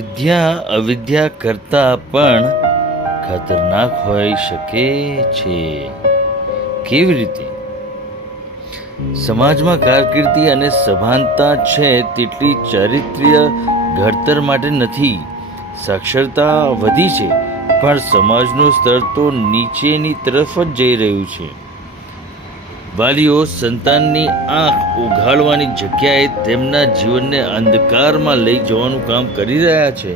વિદ્યા અવિદ્યા કરતાં પણ ખતરનાક હોઈ શકે છે. કેવી રીતે? સમાજમાં કારકિર્દી અને સભાનતા છે તેટલી ચારિત્ર્ય ઘડતર માટે નથી. સાક્ષરતા વધી છે પણ સમાજનું સ્તર તો નીચેની તરફ જ જઈ રહ્યું છે. વાલીઓ સંતાનની આંખ ઉઘાડવાની જગ્યાએ તેમના જીવનને અંધકારમાં લઈ જવાનું કામ કરી રહ્યા છે.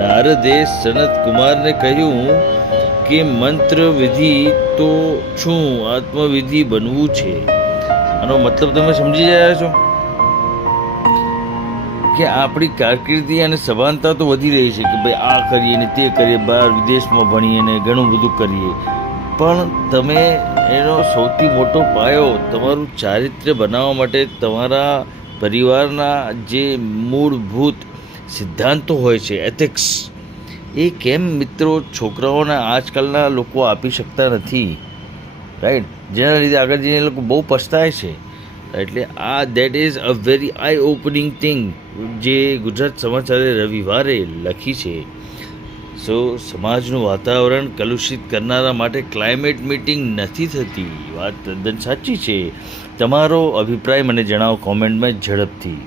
નારદે સનત કુમારને કહ્યું કે મંત્ર વિધિ તો શું આત્મવિધિ બનવું છે. આનો મતલબ તમે સમજી રહ્યા છો કે આપણી કારકિર્દી અને સભાનતા તો વધી રહી છે કે ભાઈ આ કરીએ ને તે કરીએ, બહાર વિદેશમાં ભણીએ ને ઘણું બધું કરીએ, પણ તમે એનો સૌથી મોટો પાયો તમારું ચારિત્ર્ય બનાવવા માટે તમારા પરિવારના જે મૂળભૂત સિદ્ધાંતો હોય છે, એથિક્સ, એ કેમ મિત્રો છોકરાઓને આજકાલના લોકો આપી શકતા નથી, રાઈટ? જેના લીધે આગળ જઈને એ લોકો બહુ પછતાય છે. એટલે that is a very I opening thing જે ગુજરાત સમાચારે રવિવારે લખી છે. સો સમાજનું વાતાવરણ કલુષિત કરનારા માટે ક્લાઇમેટ મીટિંગ નથી થતી. વાત તદ્દન સાચી છે. તમારો અભિપ્રાય મને જણાવો કોમેન્ટમાં ઝડપથી.